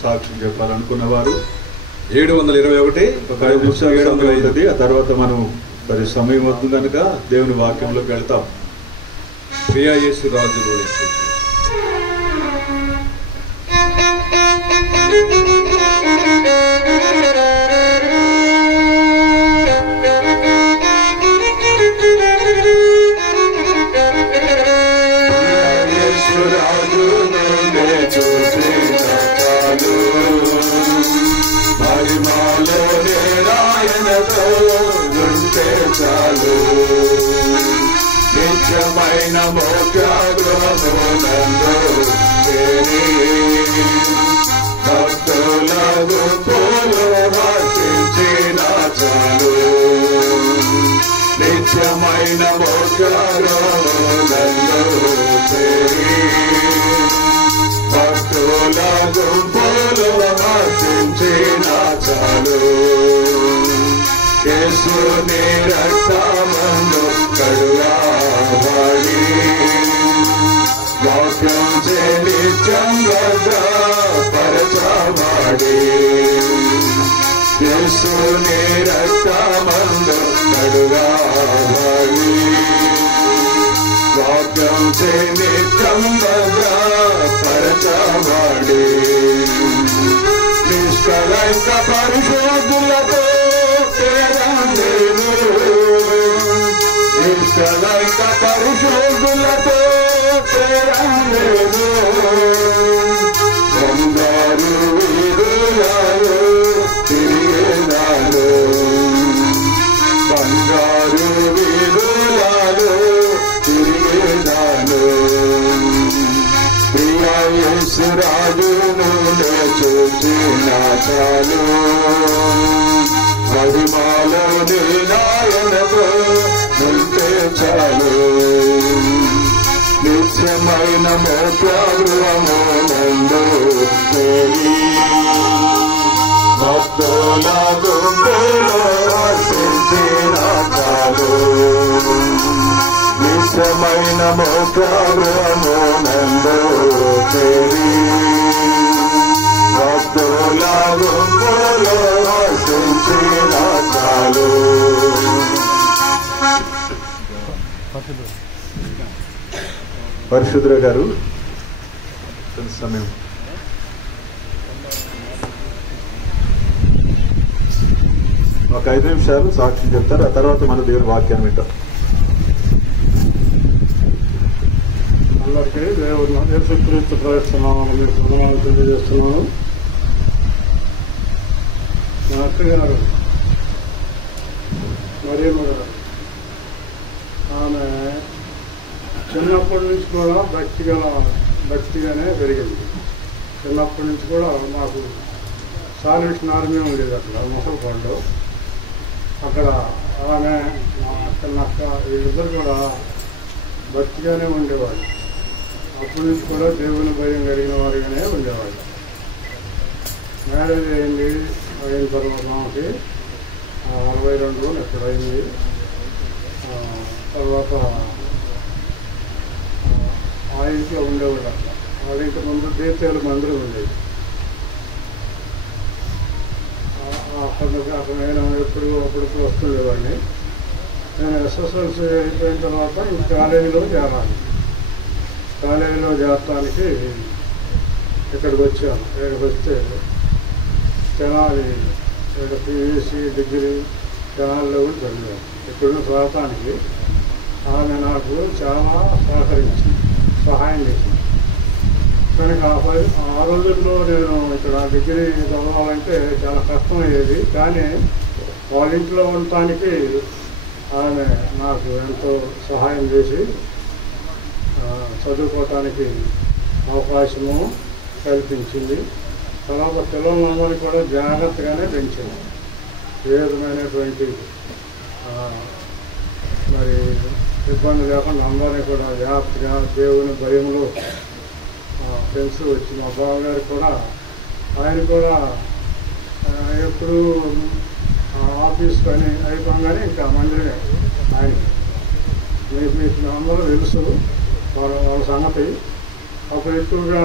సాక్ష్యం చెప్పాలనుకున్న వారు 721 ఒక 5 నిమిషాలు 700 అవుతుంది. ఆ తర్వాత మనం మరి సమయం అవుతుంది కనుక దేవుని వాక్యంలోకి వెళ్తాం. ప్రియా యేసు రాజు గురించి చాలు నిత్యమైన మోక్షగృహమునందు చేరి భక్తులకు పూలు వర్తించిన చాలు నిత్యమైన మోక్షగృహమునందు చేరి భక్తులకు పూలు వర్తించిన చాలు యేసుని రక్తమందు కడుగాబడి వాక్యం నిత్యం భద్రపరచబడి యేసుని రక్తమందు కడుగాబడి వాక్యం నిత్యం భద్రపరచబడి నిష్కలంక పరిశోధులతో నిష్కలంక పరిశోధులతో బంగారు వీరులాలు తిరిగినారు బంగారు వీరులాలు తిరిగినారు ప్రియా యేసు రాజును చూచిన చాలు మహిమాలోని నాయనతో ఉంటే చాలు నిత్యమైన మోక్షగృహమునందు చేరి భక్తుల గుంపులో వర్తించిన చాలు నిత్యమైన మోక్షగృహమునందు చేరి భక్తుల గుంపులో వర్తించిన చాలు పరిశుద్ర గారు సమయం ఒక 5 నిమిషాలు సాక్ష్యం చెప్తారు. ఆ తర్వాత మన దేవుని వాక్యాన్ని వింటాం. అందరికీ దేవుడు యేసుక్రీస్తు ప్రవేశిస్తున్నాను మీకు వందనాలు తెలియజేస్తున్నాను. మా అత్తగారు మరియమ్మ గారు ఆమె చిన్నప్పటి నుంచి కూడా భక్తిగానే పెరిగింది. చిన్నప్పటి నుంచి కూడా మాకు సాల్వేషన్ ఆర్మీ ఉండేది అక్కడ ముసలిపాడులో. అక్కడ ఆమె మా అక్క వీళ్ళిద్దరు కూడా భక్తిగానే ఉండేవాళ్ళు. అప్పటి నుంచి కూడా దేవుని భయం కలిగిన వారిగానే ఉండేవాళ్ళు. మ్యారేజ్ అయిన తర్వాత మాకు 62 ఎక్కడైంది. తర్వాత ఆ ఇంట్లో ఉండేవాళ్ళు. అట్లా వాళ్ళ ఇంటి ముందు దేశాలు మందిరం ఉండేది. అక్కడ నేను అప్పటికి వస్తుండేవాడిని. నేను ఎస్ఎస్ఎల్సీ అయిపోయిన తర్వాత ఇంక కాలేజీలో చేరాలి. కాలేజీలో చేరటానికి ఇక్కడికి వచ్చాను. ఇక్కడికి వస్తే తెనాలి ఇక్కడ పియూసీ డిగ్రీ తెనాలిలో కూడా చదివాను. ఇక్కడున్న ప్రాంతానికి ఆమె నాకు చాలా సహాయం చేసింది. కనుక ఆ రోజుల్లో నేను ఇక్కడ డిగ్రీ చదవాలంటే చాలా కష్టమయ్యేది. కానీ వాళ్ళ ఇంట్లో ఉండటానికి ఆమె నాకు ఎంతో సహాయం చేసి చదువుకోవటానికి అవకాశము కల్పించింది. తర్వాత పిల్లలందరినీ కూడా జాగ్రత్తగానే పెంచింది. ఏ విధమైనటువంటి మరి ఇబ్బంది లేకుండా అందరినీ కూడా వ్యాప్తిగా దేవుని భయంలో పెంచు వచ్చి మా బావగారు కూడా ఆయన కూడా ఎప్పుడు ఆఫీస్ పని అయిపోగానే ఇంకా మందిరమే ఆయన. మీకు అందరూ తెలుసు వాళ్ళ సంగతి. అప్పుడు ఎక్కువగా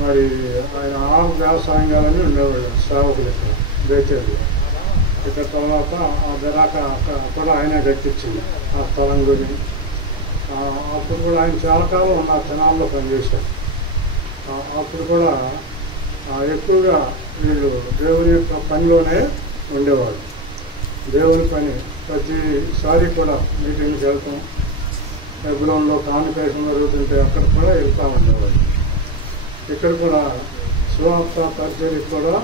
మరి ఆయన వ్యవసాయంగాలని ఉండేవాళ్ళు సేవకులు ఇక్కడ బేచేది. ఇక్కడ తర్వాత ఆ బెరాక కూడా ఆయన గట్టించింది ఆ స్థలం కొని. అప్పుడు కూడా ఆయన చాలా కాలం ఉన్న క్షణాల్లో పనిచేశారు. అప్పుడు కూడా ఎక్కువగా వీళ్ళు దేవుని యొక్క పనిలోనే ఉండేవాడు. దేవుని పని ప్రతిసారి కూడా మీటింగ్కి వెళ్తాం. ఎబ్రోన్లో కాన్ఫరెన్స్ జరుగుతుంటే అక్కడ కూడా వెళ్తూ ఉండేవాడు. ఇక్కడ కూడా సువార్త పరిచర్యకి కూడా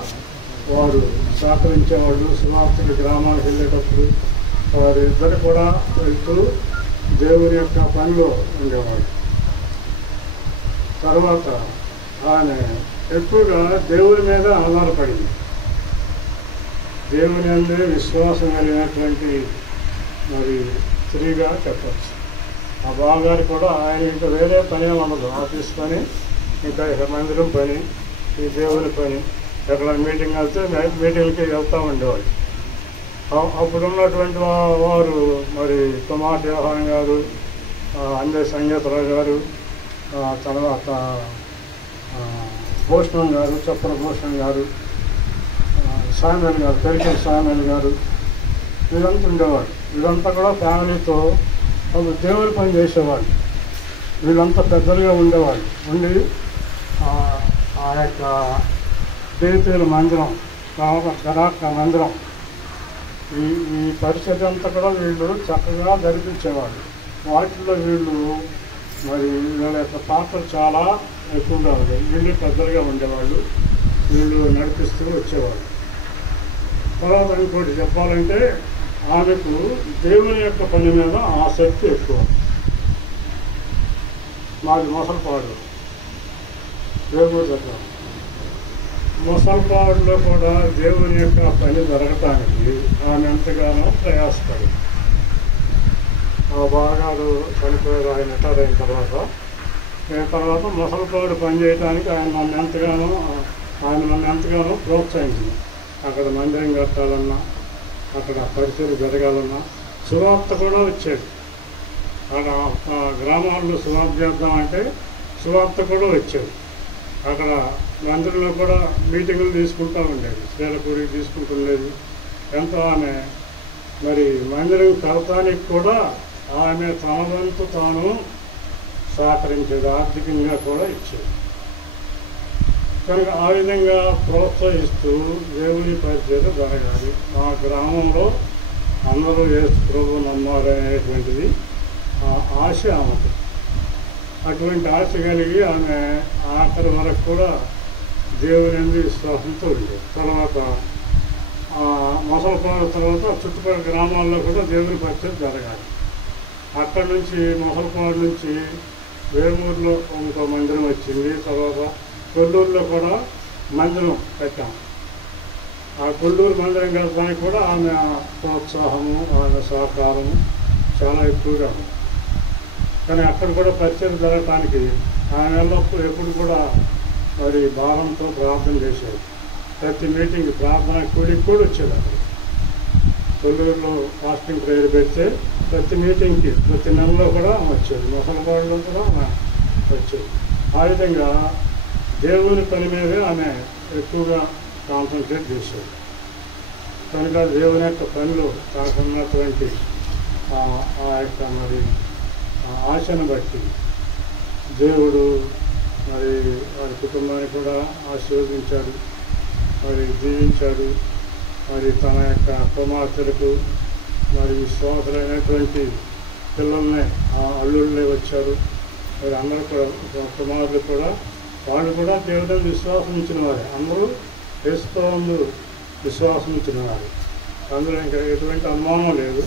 వారు సహకరించేవాళ్ళు. సువార్తకి గ్రామానికి వెళ్ళేటప్పుడు వారు ఇద్దరు కూడా వెళ్తూ దేవుని యొక్క పనిలో ఉండేవాడు. తర్వాత ఆయన ఎక్కువగా దేవుని మీద ఆధారపడింది. దేవుని అందే విశ్వాసం కలిగినటువంటి మరి స్త్రీగా చెప్పచ్చు. ఆ బావగారు కూడా ఆయన ఇంకా వేరే పని ఉండదు. ఆఫీస్ పని, ఇంకా మందిరం పని, ఈ దేవుని పని. ఎక్కడ మీటింగ్ వెళ్తే మీటింగ్కి వెళ్తూ ఉండేవాళ్ళు. అప్పుడున్నటువంటి వారు మరి కుమార్ వ్యవహారం గారు, అందే సంగీతరావు గారు, తర్వాత భూషణం గారు, చప్పర భూషణం గారు, సామెల్ గారు, పెరికల సామెల్ గారు, వీళ్ళంతా ఉండేవాడు. వీళ్ళంతా కూడా ఫ్యామిలీతో దేవుని పని చేసేవాళ్ళు. వీళ్ళంతా పెద్దలుగా ఉండేవాళ్ళు. ఉండి ఆ యొక్క దేవతల మందిరం, గరాక మందిరం, ఈ పరిస్థితి అంతా కూడా వీళ్ళు చక్కగా జరిపించేవాళ్ళు. వాటిల్లో వీళ్ళు మరి వీళ్ళ యొక్క పాత్ర చాలా ఎక్కువగా ఉండేది. వీళ్ళు పెద్దలుగా ఉండేవాళ్ళు. వీళ్ళు నడిపిస్తూ వచ్చేవాళ్ళు. తర్వాత ఇంకోటి చెప్పాలంటే ఆమెకు దేవుని యొక్క పని మీద ఆసక్తి ఎక్కువ. మాది మొసలపాడు, వేగూరు దగ్గర. మొసలపాడులో కూడా దేవుని యొక్క పని జరగటానికి ఆమె ఎంతగానో ప్రయాసపడింది. ఆ బాగారు చనిపోయారు. ఆయన రిటైర్ అయిన తర్వాత మొసలపాడు పని చేయడానికి ఆయన నన్ను ఎంతగానో ప్రోత్సహించింది. అక్కడ మందిరం కట్టాలన్నా, అక్కడ పరిచయం జరగాలన్నా సువార్త కూడా వచ్చేది. అక్కడ గ్రామాల్లో సువార్త చేద్దామంటే సువార్త కూడా వచ్చేది. అక్కడ మందిరంలో కూడా మీటింగులు తీసుకుంటూ ఉండేది. శ్రీలపూరికి తీసుకుంటుండేది. ఎంతో ఆమె మరి మందిరం కడతానికి కూడా ఆమె తన వంతు తాను సహకరించేది. ఆర్థికంగా కూడా ఇచ్చేది. కనుక ఆ విధంగా ప్రోత్సహిస్తూ దేవుని పరిచయం జరగాలి. మా గ్రామంలో అందరూ యేసు ప్రభువు నమ్మాలనేటువంటిది ఆశ ఆమెకు. అటువంటి ఆశ కలిగి ఆమె ఆఖరి వరకు కూడా దేవుని అందు విశ్వాసంతో ఉండేది. తర్వాత మొసలపాడు తర్వాత చుట్టుపక్కల గ్రామాల్లో కూడా దేవుని పరిచయం జరగాలి. అక్కడి నుంచి మొసలపాడు నుంచి వేమూరులో ఇంకో మందిరం వచ్చింది. తర్వాత కొల్లూరులో కూడా మందిరం పెట్టాం. ఆ కొల్లూరు మందిరం కట్టడానికి కూడా ఆమె ప్రోత్సాహము, ఆమె సహకారము చాలా ఎక్కువగా ఉంది. కానీ అక్కడ కూడా పరిచయం జరగటానికి ఆమె ఎప్పుడు కూడా మరి భావంతో ప్రార్థన చేసేది. ప్రతి మీటింగ్ ప్రార్థన కూడికి కూడా వచ్చేది. అక్కడ కొల్లూరులో ఫాస్టింగ్ ప్రేయర్ పెడితే ప్రతి మీటింగ్కి ప్రతి నెలలో కూడా వచ్చేది. మొసలపాడులో కూడా వచ్చేది. ఆ విధంగా దేవుని పని మీదే ఆమె ఎక్కువగా కాన్సన్ట్రేట్ చేసేది. కనుక దేవుని యొక్క పనిలో కాకున్నటువంటి ఆ యొక్క మరి ఆశను బట్టి దేవుడు మరి వారి కుటుంబాన్ని కూడా ఆశీర్వదించాడు, మరి దీవించాడు. మరి తన యొక్క కుమార్తెలకు మరి విశ్వాసులైనటువంటి పిల్లల్ని అల్లుళ్ళే వచ్చారు. మరి అందరూ కూడా కుమారులు కూడా వాళ్ళు కూడా దేవుడిని విశ్వాసం ఉంచిన వారే, అందరూ యేసుప్రభువునందు విశ్వాసం ఉంచిన వారు. అందులో ఇంకా ఎటువంటి అనుమానం లేదు.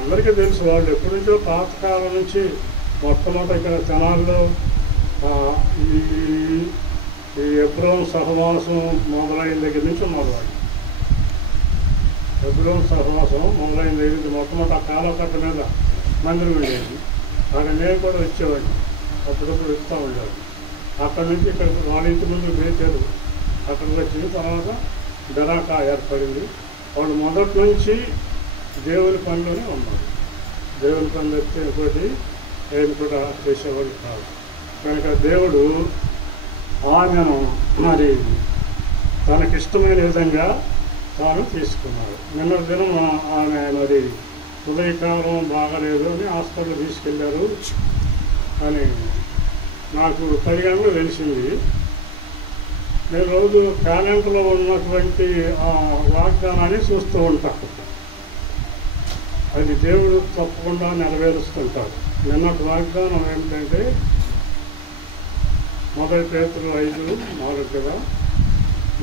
అందరికీ తెలుసు, వాళ్ళు ఎప్పటి నుంచో పాతకాలం నుంచి మొట్టమొదటి ఇక్కడ తెనాల్లో ఈ ఎబ్రోన్ సహవాసం మొదలైన దగ్గర నుంచి ఉన్నారు వాళ్ళు. ఎబ్రోన్ సహవాసం మొదలైన దగ్గర నుంచి మొట్టమొదటి ఆ కాలకట్ట మీద మందిరం ఉండేది. అక్కడ నేను కూడా వచ్చేవాడిని, అప్పుడప్పుడు ఇస్తూ ఉండేవాడు. అక్కడి నుంచి ఇక్కడ వాళ్ళ ఇంటి ముందు వేసారు, అక్కడికి వచ్చిన తర్వాత బెరాకా ఏర్పడింది. వాళ్ళు మొదటి నుంచి దేవుని పనిలోనే ఉన్నారు. దేవుని పనులు ఎత్తే ఇంకోటి ఏది కూడా చేసేవాడు కాదు. కనుక దేవుడు ఆమెను మరి తనకిష్టమైన విధంగా తాను తీసుకున్నాడు. నిన్న దినం ఆమె మరి ఉదయకాలం బాగాలేదు అని హాస్పిటల్ తీసుకెళ్ళారు అని నాకు 10 గంటలు తెలిసింది. నేను రోజు క్యాలెండర్లో ఉన్నటువంటి ఆ వాగ్దానాన్ని చూస్తూ ఉంటాను. అది దేవుడు తప్పకుండా నెరవేరుస్తుంటాడు. నిన్నటి వాగ్దానం ఏమిటంటే 1 పేతురు 5:4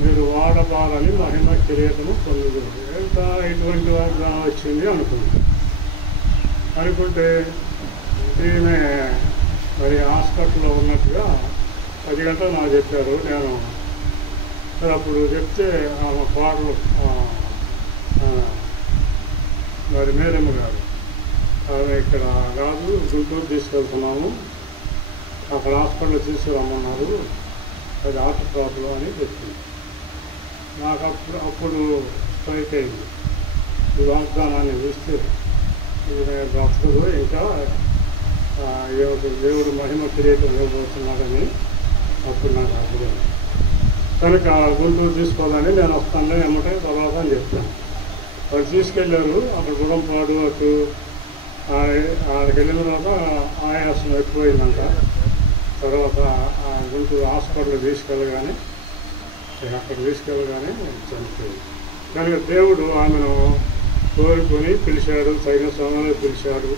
మీరు వాడబాలని మహిమ కిరీటము పొందుదురు. ఎంత ఇటువంటి వాగ్దానం వచ్చింది అనుకుంటే ఈమె మరి హాస్పిటల్లో ఉన్నట్టుగా 10 గంటలు నాకు చెప్పారు. నేను అప్పుడు చెప్తే ఆమె పాటలు మరి మేరమ్మ గారు ఆమె ఇక్కడ కాదు గుంటూరు తీసుకెళ్తున్నాము, అక్కడ హాస్పిటల్ తీసుకురమ్మన్నారు, అది హార్ట్ ప్రాబ్లం అని చెప్పింది. నాకు అప్పుడు స్ట్రైక్ అయింది. ఈ వాగ్దానాన్ని చూస్తే ఇది బ్రతకదు, ఇంకా దేవుడు మహిమ కిరీటం ఇవ్వబోతున్నాడని అప్పుడు నాకు అర్థం. కనుక గుంటూరు తీసుకోవాలని నేను వస్తాను ఏమంటే తర్వాత అని చెప్తాను. వాళ్ళు తీసుకెళ్ళారు. అక్కడ గుడంపాడు అటు ఆడికి వెళ్ళిన తర్వాత ఆయాసం ఎక్కువైందంట. తర్వాత గుంటూరు హాస్పిటల్ తీసుకెళ్ళగానే చనిపోయింది. కనుక దేవుడు ఆమెను కోరుకొని పిలిచాడు, తగిన సమయంలో పిలిచాడు,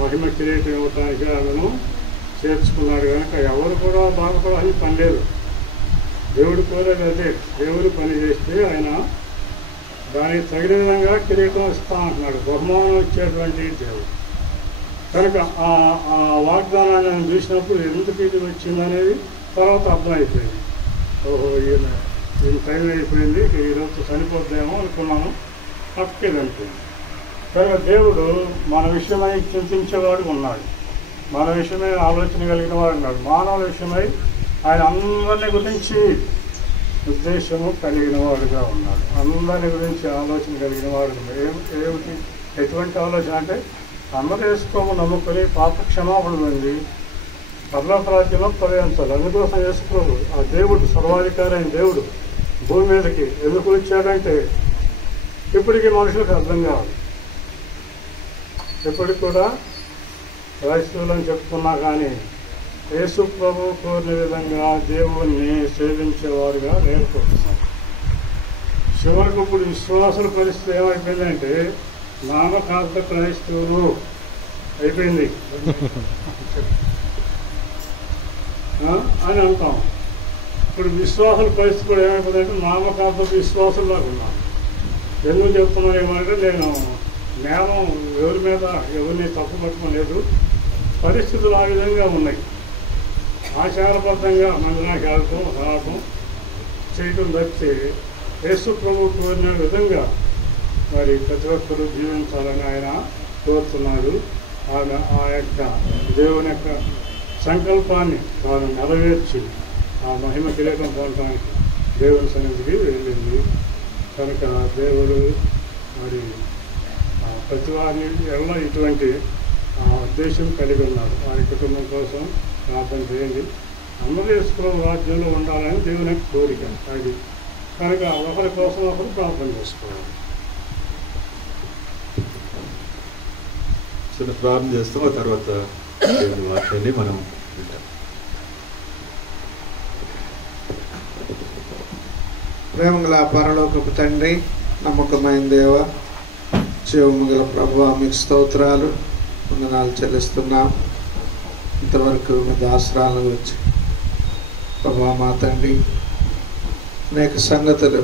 మహిమ కిరీటం ఇవ్వటానికి ఆమెను చేర్చుకున్నాడు. కనుక ఎవరు కూడా బాధపడాలని పని లేదు. దేవుడు కోరేది అదే. దేవుడు పని చేస్తే ఆయన దానికి తగిన విధంగా కిరీటం ఇస్తా అంటున్నాడు, బహుమానం ఇచ్చేటువంటి దేవుడు. కనుక ఆ వాగ్దానాన్ని నేను చూసినప్పుడు ఎందుకు ఇది వచ్చిందనేది తర్వాత అర్థమైపోయింది. ఓహో, ఈయన టైం అయిపోయింది, ఈరోజు చనిపోద్దేమో అనుకున్నాను, తప్పేది అనిపోయింది. కనుక దేవుడు మన విషయమై చింతించేవాడు ఉన్నాడు, మన విషయమై ఆలోచన కలిగిన వాడు ఉన్నాడు. మానవుల విషయమై ఆయన అందరిని గురించి ఉద్దేశము కలిగిన వాడుగా ఉన్నాడు, అందరి గురించి ఆలోచన కలిగిన వాడు. ఏమిటి ఎటువంటి ఆలోచన అంటే అందరూ వేసుకోము నమ్ముకొని పాప క్షమాపణ పొంది పరలోక రాజ్యంలో ప్రవేశించాలి. అందుకోసం వేసుకోరు. ఆ దేవుడు సర్వాధికారి అయిన దేవుడు భూమి మీదకి ఎందుకు వచ్చాడంటే ఇప్పటికీ మనుషులకు అర్థం కావాలి. ఇప్పటికి కూడా క్రైస్తవులని చెప్పుకున్నా కానీ యేసు ప్రభు కోరిన విధంగా దేవుణ్ణి సేవించేవారుగా లేకపోతున్నారు. చివరికి ఇప్పుడు విశ్వాసుల పరిస్థితి ఏమైపోయిందంటే నామకార్థ క్రైస్తవులు అయిపోయింది అని అంటాం. ఇప్పుడు విశ్వాసుల పరిస్థితి కూడా ఏమైపోయిందంటే నామకార్థ విశ్వాసుల్లాగా ఉన్నాను. ఎందుకు చెప్తున్నాను ఏమంటే నేను నేరం ఎవరి మీద ఎవరిని తప్పు పట్టుకోలేదు, పరిస్థితులు ఆ విధంగా ఉన్నాయి. ఆచారబద్ధంగా మందిరానికి వెళ్ళటం రావటం చేయటం తప్పితే యేసు ప్రభు కోరిన విధంగా మరి ప్రతి ఒక్కరూ జీవించాలని ఆయన కోరుతున్నాడు. ఆ యొక్క దేవుని యొక్క సంకల్పాన్ని వారు నెరవేర్చి ఆ మహిమ కిరీటం పొందడానికి దేవుని సన్నిధికి వెళ్ళింది. కనుక దేవుడు మరి ప్రతి వారిని ఎలా ఇటువంటి ఉద్దేశం కలిగి ఉన్నాడు. వారి కుటుంబం కోసం ప్రార్థన చేయండి. అందరూ యేసు రాజ్యంలో ఉండాలని దేవుని కోరిక అది. కనుక ఒకరి కోసం ఒకరు ప్రార్థన చేసుకోవాలి. చిన్న ప్రార్థన చేస్తాం, ఆ తర్వాత దేవుని వాక్యాన్ని మనం వింటాం. ప్రేమగల పరలోకపు తండ్రి, నమ్మకమైన దేవ, జీవము గల ప్రభువా, మీకు స్తోత్రాలు వందనాలు చెల్లిస్తున్నాం. ఇంతవరకు మీ దాసరాలను వచ్చి ప్రభా మా తండ్రి అనేక సంగతులు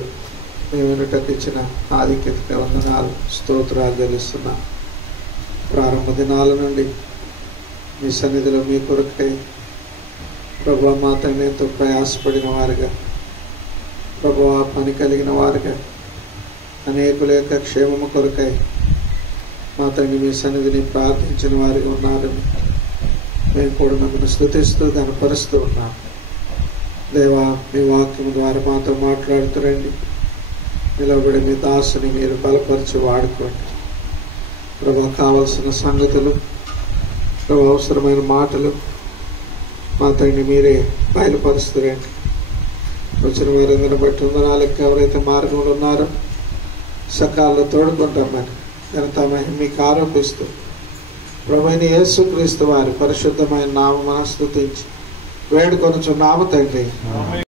మీ వెనుటకు ఇచ్చిన ఆధిక్యతకి వందనాలు స్తోత్రాలు తెలుస్తున్నా. ప్రారంభ దినాల నుండి మీ సన్నిధిలో మీ కొరకై ప్రభా మా తండ్రి ఎంతో ప్రయాసపడిన వారుగా, ప్రభా పని కలిగిన వారుగా, అనేకుల యొక్క క్షేమము కొరకై మా తండ్రి మీ సన్నిధిని ప్రార్థించిన వారిగా ఉన్నారని మేము కూడా మిమ్మల్ని స్తుతిస్తూ కనపరుస్తూ ఉన్నాం. దేవా, మీ వాక్యం ద్వారా మాతో మాట్లాడుతురండి. నిలబడి మీ దాసుని మీరు బలపరిచి వాడుకోండి. ప్రభా, కావలసిన సంగతులు, ప్రభా అవసరమైన మాటలు మా తండ్రి మీరే బయలుపరుస్తురండి. వచ్చిన వారందరిని బట్టి వందనాలకి ఎవరైతే మార్గంలో ఉన్నారో సకాలంలో తోడుకుంటామని ఘనత మహిమ మీకు ఆరోపిస్తూ ప్రభువైన యేసుక్రీస్తు వారి పరిశుద్ధమైన నామమున స్తుతించి వేడుకొనుచున్నాము తండ్రి.